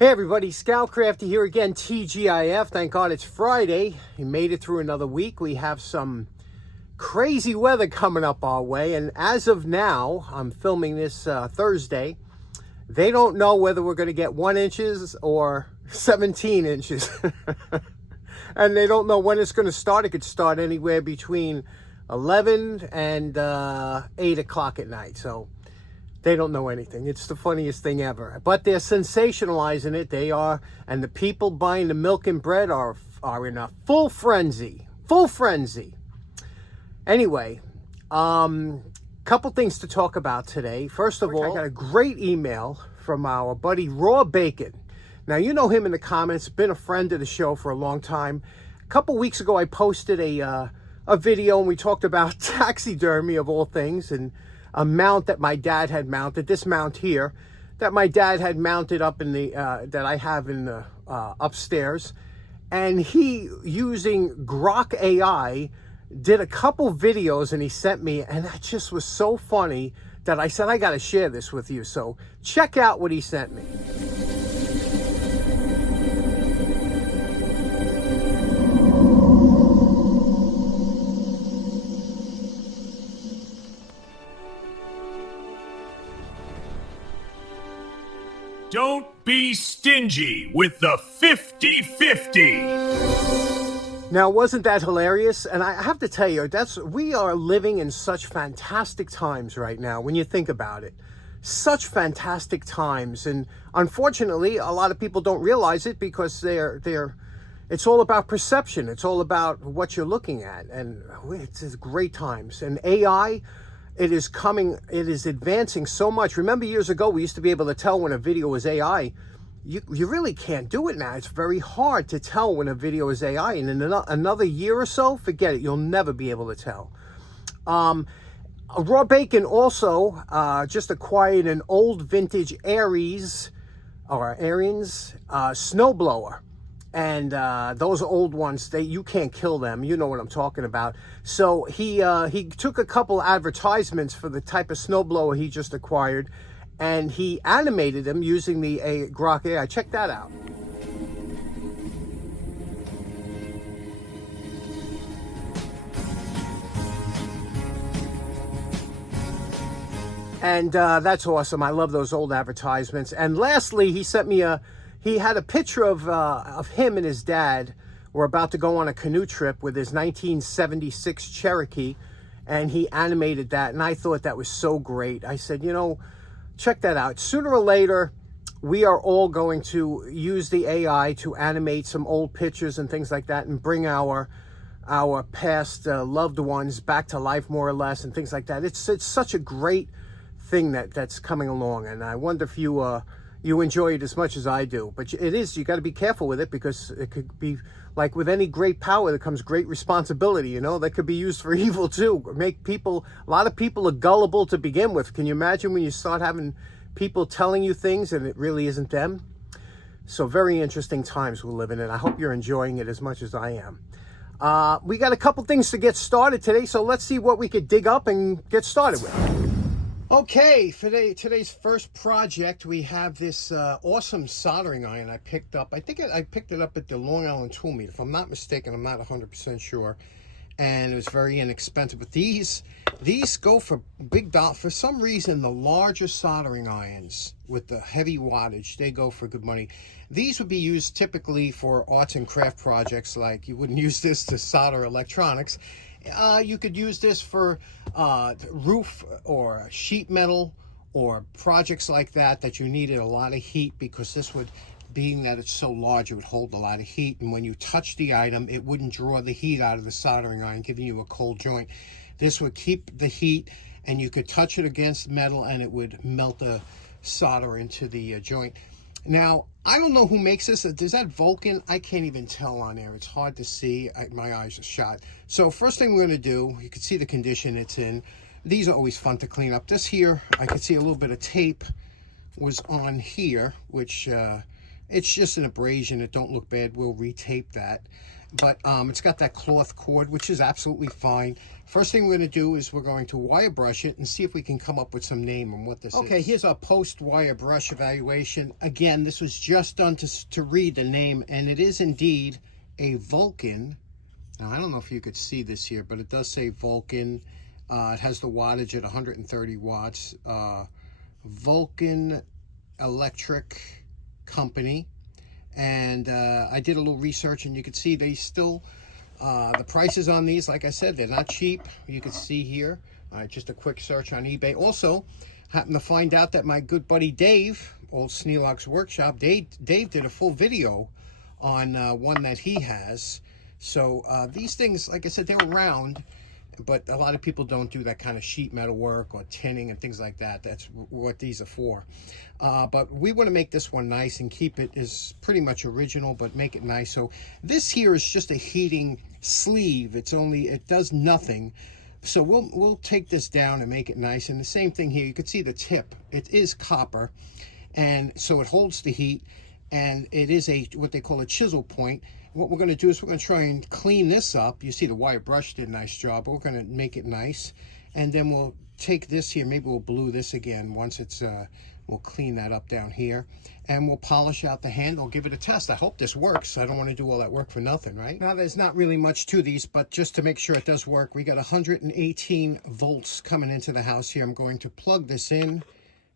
Hey everybody, Scoutcrafty here again, TGIF. Thank God it's Friday. We made it through another week. We have some crazy weather coming up our way, and as of now, I'm filming this Thursday. They don't know whether we're going to get 1 inches or 17 inches. And they don't know when it's going to start. It could start anywhere between 11 and 8 o'clock at night. So they don't know anything. It's the funniest thing ever. But they're sensationalizing it. They are. And the people buying the milk and bread are in a full frenzy. Full frenzy. Anyway, couple things to talk about today. First of all, I got a great email from our buddy Raw Bacon. Now, you know him in the comments. Been a friend of the show for a long time. A couple weeks ago, I posted a video, and we talked about taxidermy of all things, and a mount that my dad had mounted, this mount here, that my dad had mounted up in the, that I have in the upstairs. And he, using Grok AI, did a couple videos and he sent me, and that just was so funny that I said, I got to share this with you. So check out what he sent me. Don't be stingy with the 50-50. Now, wasn't that hilarious? And I have to tell you, we are living in such fantastic times right now when you think about it. Such fantastic times. And unfortunately, a lot of people don't realize it because it's all about perception. It's all about what you're looking at. And it's great times. And AI, it is advancing so much. Remember years ago, we used to be able to tell when a video was AI. You really can't do it now. It's very hard to tell when a video is AI. And in another year or so, forget it. You'll never be able to tell. Raw Bacon also just acquired an old vintage Ariens snowblower. And those old ones, you can't kill them. You know what I'm talking about. So he took a couple advertisements for the type of snowblower he just acquired, and he animated them using the Grok AI. Check that out. And that's awesome. I love those old advertisements. And lastly, he sent me he had a picture of him and his dad were about to go on a canoe trip with his 1976 Cherokee, and he animated that, and I thought that was so great. I said, you know, check that out. Sooner or later, we are all going to use the AI to animate some old pictures and things like that and bring our past loved ones back to life, more or less, and things like that. It's such a great thing that's coming along, and I wonder if you enjoy it as much as I do. But you got to be careful with it, because it could be like with any great power, there comes great responsibility, you know. That could be used for evil too. A lot of people are gullible to begin with. Can you imagine when you start having people telling you things and it really isn't them? So very interesting times we're living in. I hope you're enjoying it as much as I am. We got a couple things to get started today, so let's see what we could dig up and get started with. Okay, for today's first project, we have this awesome soldering iron I picked up. I think I picked it up at the Long Island Tool Meet. If I'm not mistaken, I'm not 100% sure. And it was very inexpensive. But these go for big dollar. For some reason, the larger soldering irons with the heavy wattage, they go for good money. These would be used typically for arts and craft projects. Like, you wouldn't use this to solder electronics. You could use this for roof or sheet metal or projects like that you needed a lot of heat, because this would, being that it's so large, it would hold a lot of heat, and when you touch the item, it wouldn't draw the heat out of the soldering iron, giving you a cold joint. This would keep the heat, and you could touch it against metal and it would melt the solder into the joint. Now, I don't know who makes this. Is that Vulcan? I can't even tell on there. It's hard to see. My eyes are shot. So first thing we're going to do, you can see the condition it's in. These are always fun to clean up. This here, I can see a little bit of tape was on here, which it's just an abrasion. It don't look bad. We'll retape that. but it's got that cloth cord, which is absolutely fine. First thing we're going to do is we're going to wire brush it and see if we can come up with some name on what this is. Okay, here's our post wire brush evaluation. Again, this was just done to read the name, and it is indeed a Vulcan. Now, I don't know if you could see this here, but it does say Vulcan. It has the wattage at 130 watts. Vulcan Electric Company. And I did a little research, and you can see they still, the prices on these, like I said, they're not cheap. You can see here, just a quick search on eBay. Also, happened to find out that my good buddy Dave, old Sneelock's Workshop, Dave did a full video on one that he has. So these things, like I said, they're round, but a lot of people don't do that kind of sheet metal work or tinning and things like that. That's what these are for. But we want to make this one nice and keep it as pretty much original, but make it nice. So this here is just a heating sleeve. It does nothing. So we'll take this down and make it nice. And the same thing here, you can see the tip. It is copper, and so it holds the heat, and it is what they call a chisel point. What we're going to do is we're going to try and clean this up. You see the wire brush did a nice job. We're going to make it nice, and then we'll take this here. Maybe we'll blue this again once it's we'll clean that up down here, and we'll polish out the handle, give it a test. I hope this works. I don't want to do all that work for nothing, right? Now, there's not really much to these, but just to make sure it does work, we got 118 volts coming into the house here. I'm going to plug this in.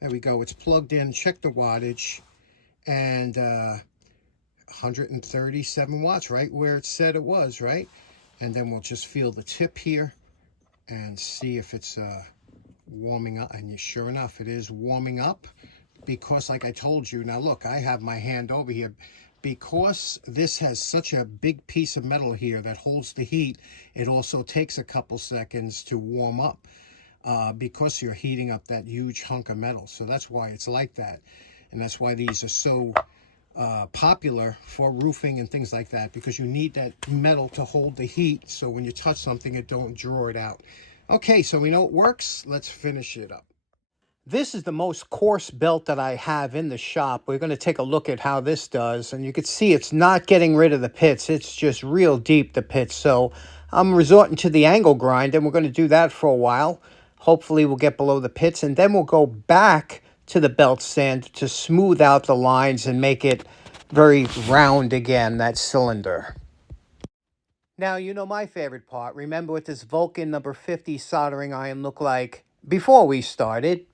There we go. It's plugged in. Check the wattage, and 137 watts, right where it said it was, right? And then we'll just feel the tip here and see if it's warming up. And sure enough, it is warming up, because like I told you, now look, I have my hand over here. Because this has such a big piece of metal here that holds the heat, it also takes a couple seconds to warm up, because you're heating up that huge hunk of metal. So that's why it's like that, and that's why these are so popular for roofing and things like that, because you need that metal to hold the heat, so when you touch something, it don't draw it out. Okay, so we know it works. Let's finish it up. This is the most coarse belt that I have in the shop. We're going to take a look at how this does, and you can see it's not getting rid of the pits. It's just real deep, the pits. So I'm resorting to the angle grind, and we're going to do that for a while. Hopefully we'll get below the pits, and then we'll go back to the belt sand to smooth out the lines and make it very round again, that cylinder. Now, you know my favorite part. Remember what this Vulcan No.50 soldering iron looked like before we started.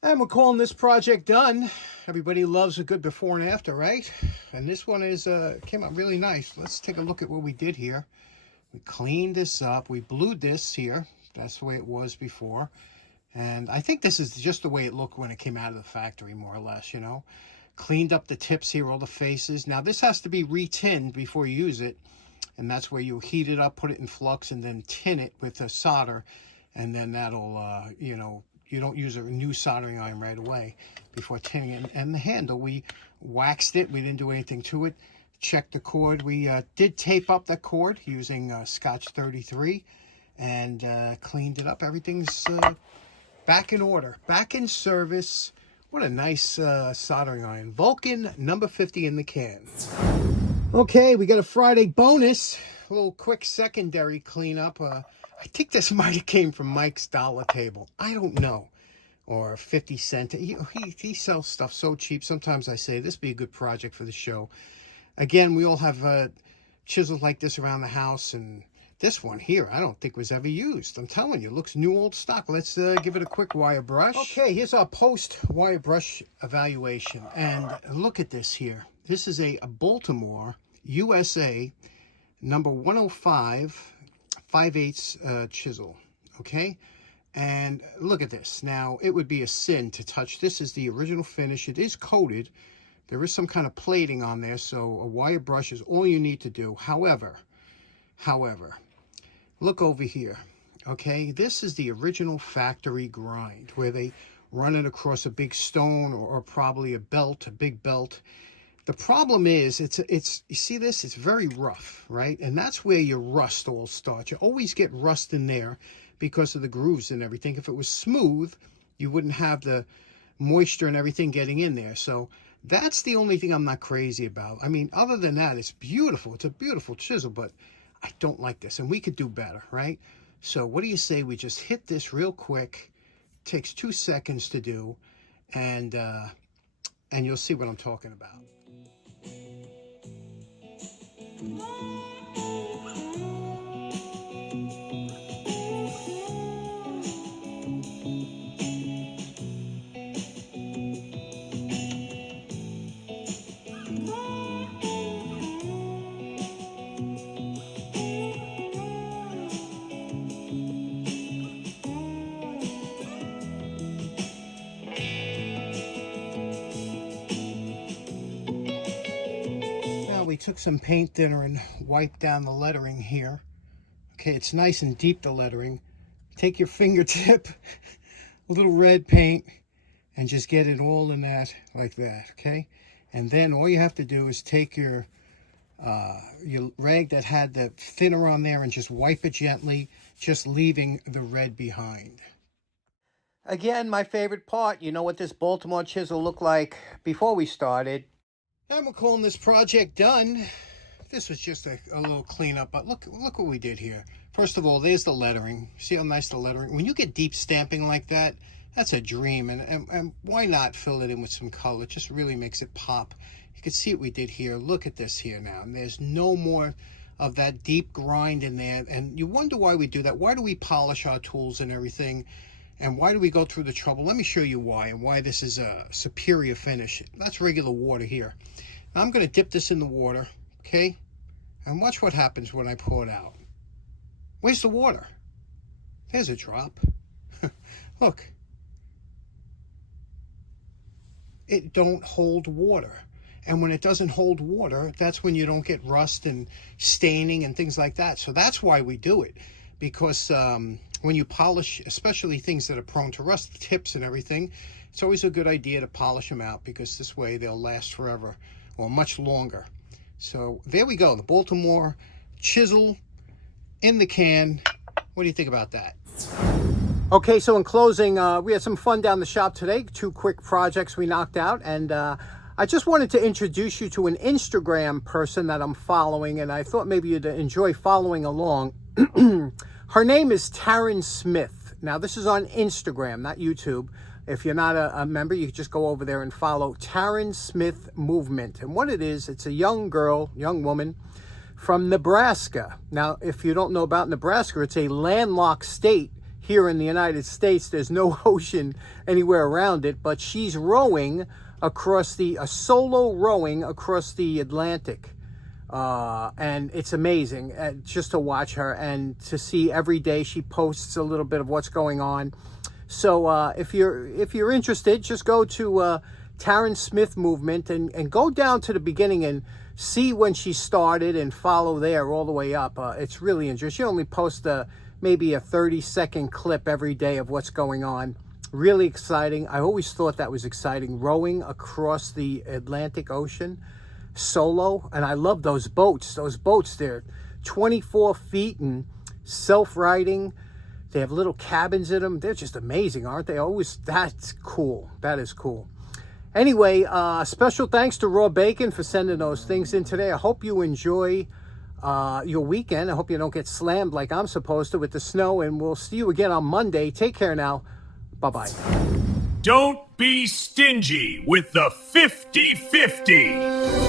And we're calling this project done. Everybody loves a good before and after, right? And this one came out really nice. Let's take a look at what we did here. We cleaned this up. We blued this here. That's the way it was before. And I think this is just the way it looked when it came out of the factory, more or less, you know. Cleaned up the tips here, all the faces. Now, this has to be re-tinned before you use it. And that's where you heat it up, put it in flux, and then tin it with a solder. And then that'll, you know, you don't use a new soldering iron right away before tinning it. And the handle, we waxed it. We didn't do anything to it. Checked the cord. We did tape up the cord using Scotch 33 and cleaned it up. Everything's back in order, back in service. What a nice soldering iron. Vulcan No.50 in the can. Okay, we got a Friday bonus. A little quick secondary cleanup. I think this might have came from Mike's Dollar Table. I don't know. Or 50 cent. He sells stuff so cheap. Sometimes I say this would be a good project for the show. Again, we all have chisels like this around the house, and this one here, I don't think was ever used. I'm telling you, it looks new old stock. Let's give it a quick wire brush. Okay, here's our post wire brush evaluation. And look at this here. This is a Baltimore, USA, No.105, 5/8 chisel. Okay? And look at this. Now, it would be a sin to touch. This is the original finish. It is coated. There is some kind of plating on there, so a wire brush is all you need to do. However, look over here, okay? This is the original factory grind, where they run it across a big stone or probably a big belt. The problem is, you see this? It's very rough, right? And that's where your rust all starts. You always get rust in there because of the grooves and everything. If it was smooth, you wouldn't have the moisture and everything getting in there. So That's the only thing I'm not crazy about. I mean, other than that, it's beautiful. It's a beautiful chisel, but I don't like this. And we could do better, right? So what do you say we just hit this real quick? It takes 2 seconds to do. And you'll see what I'm talking about. We took some paint thinner and wiped down the lettering here. Okay, it's nice and deep, the lettering. Take your fingertip, a little red paint, and just get it all in that, like that, okay? And then all you have to do is take your rag that had the thinner on there and just wipe it gently, just leaving the red behind. Again, my favorite part, you know what this Baltimore chisel looked like before we started. And we're calling this project done. This was just a little cleanup, but look what we did here. First of all, there's the lettering. See how nice the lettering? When you get deep stamping like that, that's a dream. And why not fill it in with some color? It just really makes it pop. You can see what we did here. Look at this here now. And there's no more of that deep grind in there. And you wonder why we do that. Why do we polish our tools and everything? And why do we go through the trouble? Let me show you why, and why this is a superior finish. That's regular water here. Now I'm going to dip this in the water, okay? And watch what happens when I pour it out. Where's the water? There's a drop. Look. It don't hold water. And when it doesn't hold water, that's when you don't get rust and staining and things like that. So that's why we do it. Because when you polish, especially things that are prone to rust, the tips and everything, it's always a good idea to polish them out, because this way they'll last forever or much longer. So there we go, the Baltimore chisel in the can. What do you think about that? Okay, so in closing, we had some fun down the shop today. 2 quick projects we knocked out, and I just wanted to introduce you to an Instagram person that I'm following, and I thought maybe you'd enjoy following along. Her name is Taryn Smith. Now, this is on Instagram, not YouTube. If you're not a member, you can just go over there and follow Taryn Smith Movement. And what it is, it's a young girl, young woman from Nebraska. Now, if you don't know about Nebraska, it's a landlocked state here in the United States. There's no ocean anywhere around it, but she's rowing across solo rowing across the Atlantic. And it's amazing just to watch her and to see every day she posts a little bit of what's going on. So if you're interested, just go to Taryn Smith Movement and go down to the beginning and see when she started and follow there all the way up. It's really interesting. She only posts maybe a 30-second clip every day of what's going on. Really exciting. I always thought that was exciting, rowing across the Atlantic Ocean solo. And I love those boats. Those boats, they're 24 feet and self-riding. They have little cabins in them. They're just amazing, aren't they? That's cool. That is cool. Anyway, special thanks to Raw Bacon for sending those things in today. I hope you enjoy your weekend. I hope you don't get slammed like I'm supposed to with the snow. And we'll see you again on Monday. Take care now. Bye-bye. Don't be stingy with the 50-50.